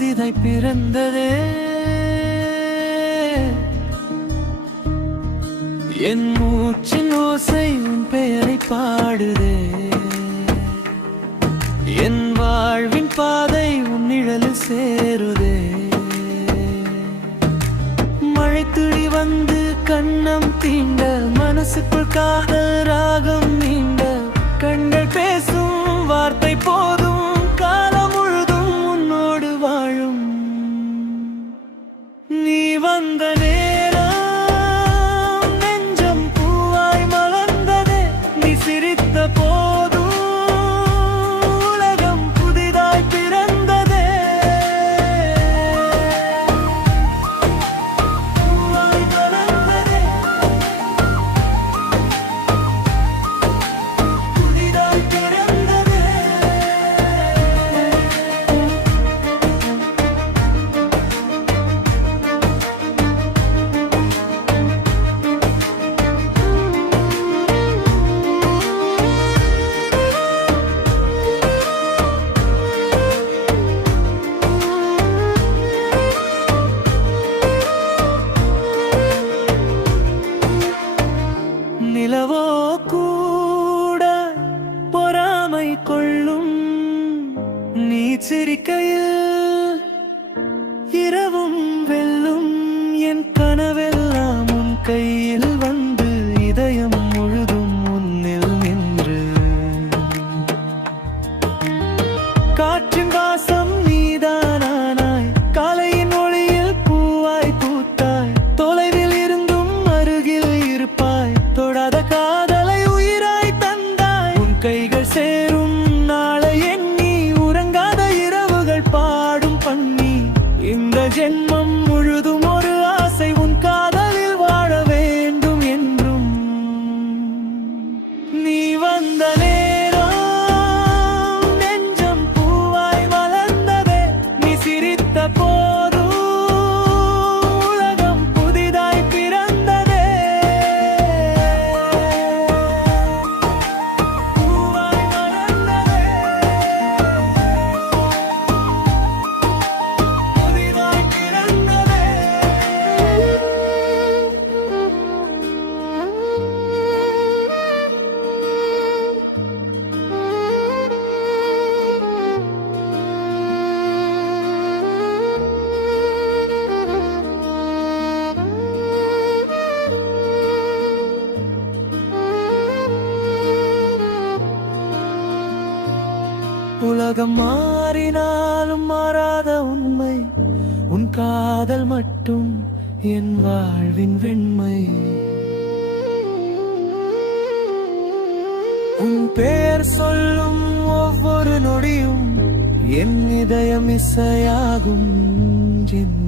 புதிதாய் பிறந்ததே. என் மூச்சின் ஓசை உன் பெயரை பாடுதே. என் வாழ்வின் பாதை உன் நிழலில் சேருதே. மழைத்துளி வந்து கண்ணம் தீண்ட, மனசுக்குள் காதல் ராகம் நீண்ட, கண்கள் பேசும் வார்த்தை போதும், காலம் முழுதும் உன்னோடு வாழும். நீ வந்த நேரம் நெஞ்சம் பூவாய் மலர்ந்ததே. நீ சிரித்த போதும் உலகம் புதிதாய் பிறந்ததே. பூவாய் மலர்ந்ததே, புதிதாய் பிறந்ததே. நிலவோ கூட பொறாமை கொள்ளும், நீ சிரிக்கையில் இரவும் வெல்லும். என் கனவெல்லாம் உன் கையில் வந்து, இதயம் முழுதும் உன்னில் நின்று. காற்றின் வாசம் நீதானானாய், காலையின் ஒளியில் பூவாய் பூத்தாய். தொலைவில் இருந்தும் அருகில் இருப்பாய், தொடாத காதலை உயிராய் தந்தாய். உன் கைகள் சேரும் நாளை எண்ணி, உறங்காத இரவுகள் பாடும் பண்ணி. இந்த ஜென்மம் முழுதும் ஒரு ஆசை, உன் காதலில் வாழ வேண்டும் என்றும். நீ வந்த நேரம் நெஞ்சம் பூவாய் மலர்ந்ததே. நீ சிரித்த போதும் உலகம் புதிதாய் பிறந்ததே. பூவாய் மலர்ந்ததே, புதிதாய் பிறந்ததே. உலகம் மாறினாலும் மாறாத உண்மை, உன் காதல் மட்டும் என் வாழ்வின் வெண்மை. உன் பேர் சொல்லும் ஒவ்வொரு நொடியும் என் இதயம் இசையாகும். என்